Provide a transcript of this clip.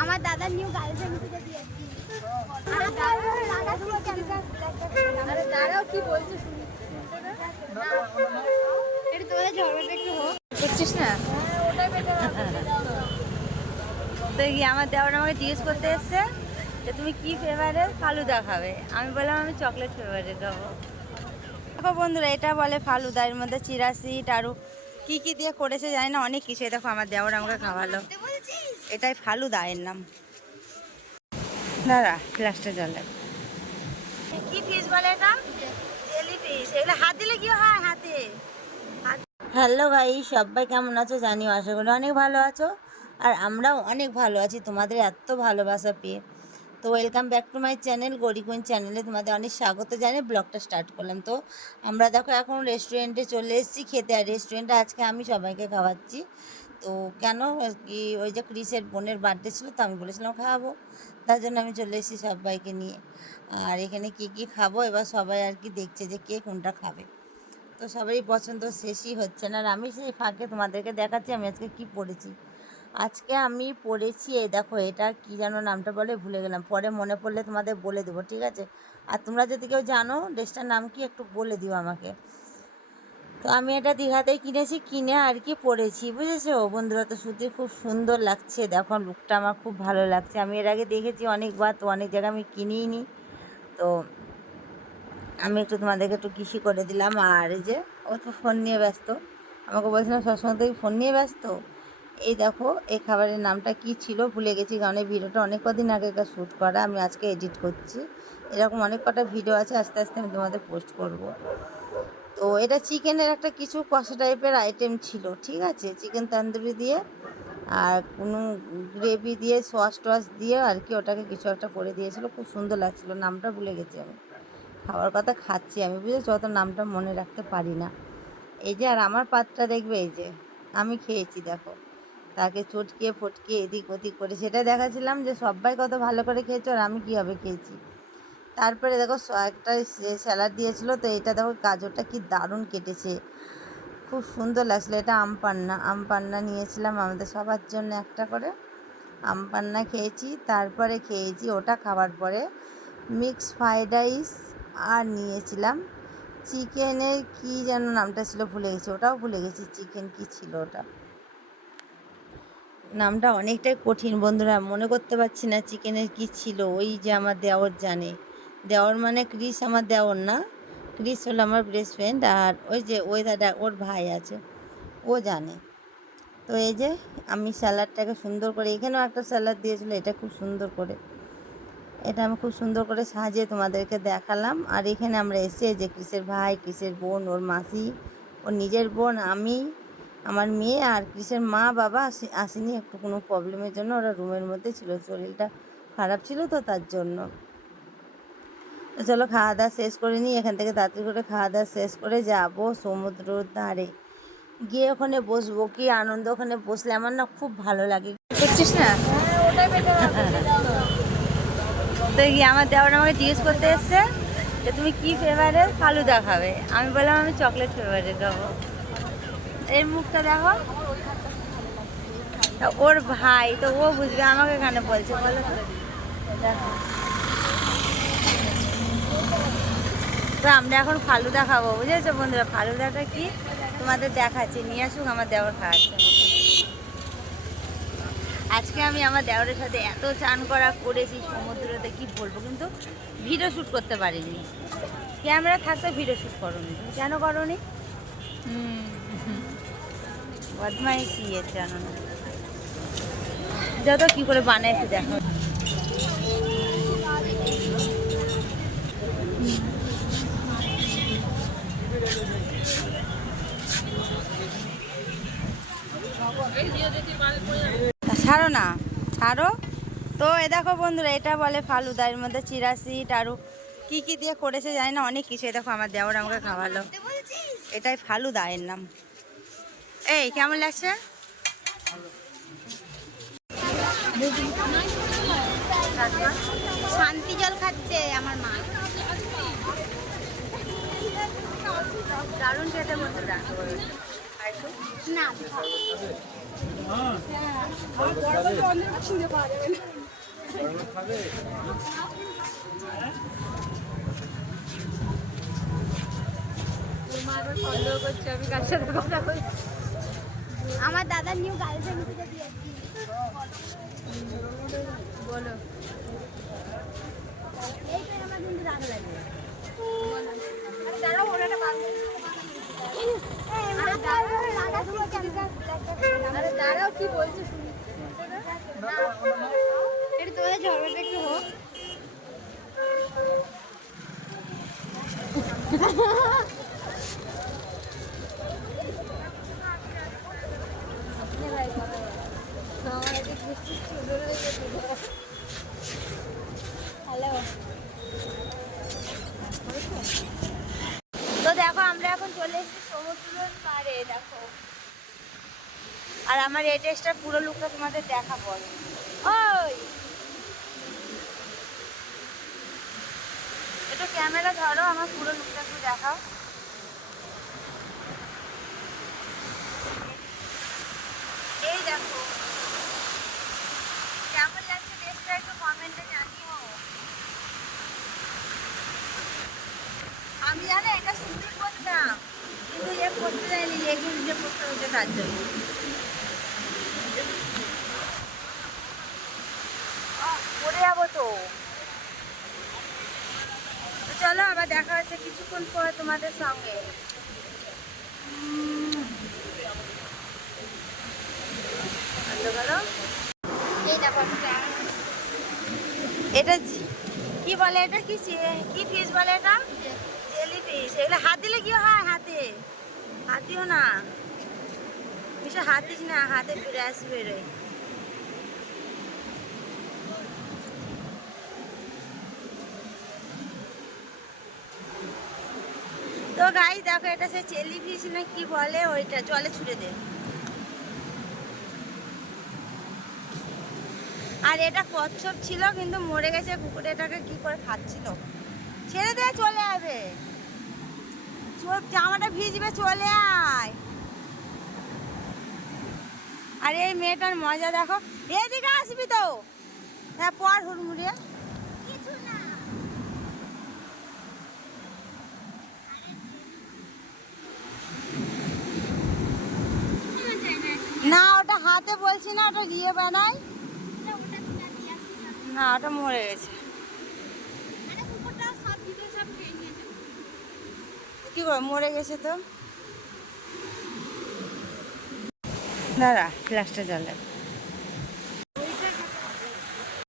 আমার দাদার new girlfriend খুঁজে দিয়েছি আরে দাদা তুমি কেন আরে দাঁড়াও কি বলছো? এটা তোমাদের ঝগড়াটা একটু হোক। দেখছিস না? দেখি আমার দেওয়ার আমাকে জিজ্ঞেস করতে এসছে যে তুমি কি ফ্লেভারের ফালুদা খাবে আমি বললাম আমি চকলেট ফ্লেভারের খাব দেখো বন্ধুরা এটা বলে ফালুদা এর মধ্যে চিরা সিট আরও কি কি দিয়ে করেছে জানি না অনেক কিছু। দেখো আমার দেওয়ার আমাকে খাওয়ালো। এটাই ফালুদা এর নাম। দাঁড়া ফ্লাস্টে জলে কি ফিস বলে এটা? এগুলো হাত দিলে কি হয়? হাতে। হ্যালো ভাই সবাই কেমন আছো জানিও আশা করি অনেক ভালো আছো। আর আমরাও অনেক ভালো আছি তোমাদের এত ভালোবাসা পেয়ে। তো welcome back to my channel গরিকুইন চ্যানেলে তোমাদের অনেক স্বাগত জানিয়ে ব্লগটা স্টার্ট করলাম। তো আমরা দেখো এখন রেস্টুরেন্টে চলে এসেছি খেতে। আর রেস্টুরেন্টে আজকে আমি সবাইকে খাওয়াচ্ছি। তো কেন? কি ওই যে ক্রিসের বোনের বার্থডে ছিল, তো আমি বলেছিলাম খাওয়াবো তার জন্য আমি চলে এসেছি সবাইকে নিয়ে। আর এখানে কি কি খাব? এবার সবাই আর কি দেখছে যে কে কোনটা খাবে। তো সবারই পছন্দ শেষই হচ্ছে না। আর আমি সেই ফাঁকে তোমাদেরকে দেখাচ্ছি, আমি আজকে কি পড়েছি। আজকে আমি পড়েছি, এই দেখো, এটা কি যেন নামটা বলে ভুলে গেলাম। পরে মনে পড়লে তোমাদের বলে দেবো, ঠিক আছে? আর তোমরা যদি কেউ জানো, ড্রেসটার নাম কি একটু বলে দিও আমাকে। তো আমি এটা দীঘাতেই কিনেছি, কিনে আর কি পরেছি বুঝেছ? বন্ধুরা, তো সত্যি খুব সুন্দর লাগছে। দেখো লুকটা আমার খুব ভালো লাগছে। আমি এর আগে দেখেছি অনেকবার, তো অনেক জায়গায় আমি কিনিই নি তো আমি একটু তোমাদেরকে একটু কৃষি করে দিলাম। আর যে, ও তো ফোন নিয়ে ব্যস্ত। আমাকে বলছিলাম সবসময় তুই ফোন নিয়ে ব্যস্ত। এই দেখো, এই খাবারের নামটা কি ছিল ভুলে গেছি, কারণ এই ভিডিওটা অনেক কদিন আগেকার শ্যুট করা, আমি আজকে এডিট করছি। এরকম অনেক কটা ভিডিও আছে, আস্তে আস্তে আমি তোমাদের পোস্ট করব। তো এটা চিকেনের একটা কিছু কষা টাইপের আইটেম ছিল, ঠিক আছে? চিকেন তন্দুরি দিয়ে আর কোনো গ্রেভি দিয়ে, সস টস দিয়ে আর কি ওটাকে কিছু একটা করে দিয়েছিল, খুব সুন্দর লাগছিল, নামটা ভুলে গেছি আমি। খাওয়ার কথা খাচ্ছি আমি, বুঝেছ? অত নামটা মনে রাখতে পারি না। এই যে, আর আমার পাতটা দেখবে, এই যে, আমি খেয়েছি, দেখো। তাকে চটকিয়ে ফটকিয়ে এদিক ওদিক করে। সেটা দেখাছিলাম যে, সবাই কত ভালো করে খেয়েছো আর আমি কীভাবে খেয়েছি। তারপরে দেখো একটা স্যালাড দিয়েছিল, তো এটা দেখো, গাজরটা কি দারুণ কেটেছে। খুব সুন্দর লাগছিল। এটা আম পান্না আম পান্না নিয়েছিলাম আমাদের সবার জন্য একটা করে। আম পান্না খেয়েছি, তারপরে খেয়েছি ওটা খাওয়ার পরে। মিক্স ফ্রাইড রাইস আর নিয়েছিলাম। চিকেনের কি যেন নামটা ছিল, ভুলে গেছি, ওটাও ভুলে গেছি, চিকেন কি ছিল ওটা। নামটা অনেকটাই কঠিন, বন্ধুরা। মনে করতে পারছি না চিকেনের কি ছিল। ওই যে আমার দেওর জানে। দেওয়ার মানে ক্রিস আমার দেওর না। ক্রিস হলো আমার বেস্ট ফ্রেন্ড আর ওই যে ওই দাদা ওর ভাই আছে। ও জানে। তো এই যে আমি স্যালাডটাকে সুন্দর করে, এখানেও একটা স্যালাড দিয়েছিলো, এটা খুব সুন্দর করে। এটা আমি খুব সুন্দর করে সাজিয়ে তোমাদেরকে দেখালাম। আর এখানে আমরা এসে যে ক্রিসের ভাই, ক্রিসের বোন, ওর মাসি, ওর নিজের বোন, আমি আমার মেয়ে আর ক্রিসের মা বাবা আসে- আসেনি একটু কোনো প্রবলেমের জন্য। ওরা রুমের মধ্যে ছিল, শরীরটা খারাপ ছিল তো তার জন্য। চলো খাওয়া দাওয়া শেষ করে নিই, এখান থেকে তাড়াতাড়ি করে খাওয়া দাওয়া শেষ করে যাব সমুদ্রর ধারে। গিয়ে ওখানে বসবো, কি আনন্দ ওখানে বসলে আমার না খুব ভালো লাগে। দেখছিস না? দেখি আমার দেওয়ার আমাকে জিজ্ঞেস করতে এসছে যে তুমি কি ফ্লেভারের ফালুদা খাবে? আমি বললাম আমি চকলেট ফ্লেভারের খাব। এর মুখটা দেখো। ওর ভাই, তো ও বুঝবে, আমাকে এখানে বলছে, বলো দেখো। তো আমরা এখন ফালুদা খাব, বুঝেছ বন্ধুরা? ফালুদাটা কি? তোমাদের দেখাচ্ছি। নিয়ে আসুক, আমার দেওয়ার খাওয়াচ্ছে আজকে আমি আমার দেওয়ারের সাথে এত চান করা করেছি সমুদ্রতে, কি বলব? কিন্তু ভিডিও শ্যুট করতে পারিনি। ক্যামেরা থাকতে ভিডিও শ্যুট করোনি। কেন করোনি? বদমাইশি এর জানো না। যত কি করে বানায় একটু দেখো ছাড়ো না ছাড়ো। তো এ দেখো বন্ধুরা এটা বলে ফালুদা এর মধ্যে চিরা সিট আরও কি কি দিয়ে করেছে জানি না অনেক কিছু। দেখো আমার দেওয়ার আমাকে খাওয়ালো। এটাই ফালুদা এর নাম। এই কেমন লাগছে? শান্তি জল খাচ্ছে আমার মা। দারুণ খেতে বন্ধুরা। না। সন্দেহ করছে আমি কার সাথে কথা বলছি আমার দাদার নিউ গার্লফ্রেন্ড খুঁজে দিয়েছি। বলো। এই তো আমার কিন্তু রাগ লাগে। দাঁড়াও ওর একটা বান্ধবী আমার দাদার রাগা শুরু কেন আরে দাঁড়াও কি বলছে শুনি। এটা তোমাদের ঝগড়াটা একটু হোক। আমার একটা বৃষ্টি শুরু হয়ে গেছে হ্যালো তো দেখো, আমরা এখন চলে এসেছি সমুদ্রের পাড়ে, দেখো। আর আমার এই ড্রেসটার পুরো লুকটা তোমাদের দেখাবো। ওই! একটু ক্যামেরা ধরো, আমার পুরো লুকটা একটু দেখাও। এই দেখো কেমন লাগছে ড্রেসটা একটু কমেন্টে জানিও কিন্তু এ করতে যে করতে তার জন্য। যাব তো। চলো, আবার দেখা হচ্ছে কিছুক্ষণ পরে তোমাদের সঙ্গে। এটা কি বলে এটা? কি কি ফিস বলে এটা? জেলি এগুলো হাত দিলে কি হয়? হাতে। হাত দিও না। কিছু হাত দিস না। হাতে ব্রাশ বেরোয় তো গাই দেখো, এটা সে চেলি ফিস না কি বলে ওইটা? জলে ছুড়ে দে। আর এটা কচ্ছপ ছিল, কিন্তু মরে গেছে কুকুরে। এটাকে কি করে খাচ্ছিল? ছেড়ে দে, চলে যাবে। চোখ জামাটা ভিজবে চলে আয়। আর এই মেয়েটার মজা দেখো। এদিকে আসবি তো। হ্যাঁ পর হুড়মুড়িয়ে না। ওটা হাতে বলছি না ওটা গিয়ে বানাই। না ওটা মরে গেছে। কি মরে গেছে তো? দাঁড়া ফ্ল্যাশটা জ্বালে।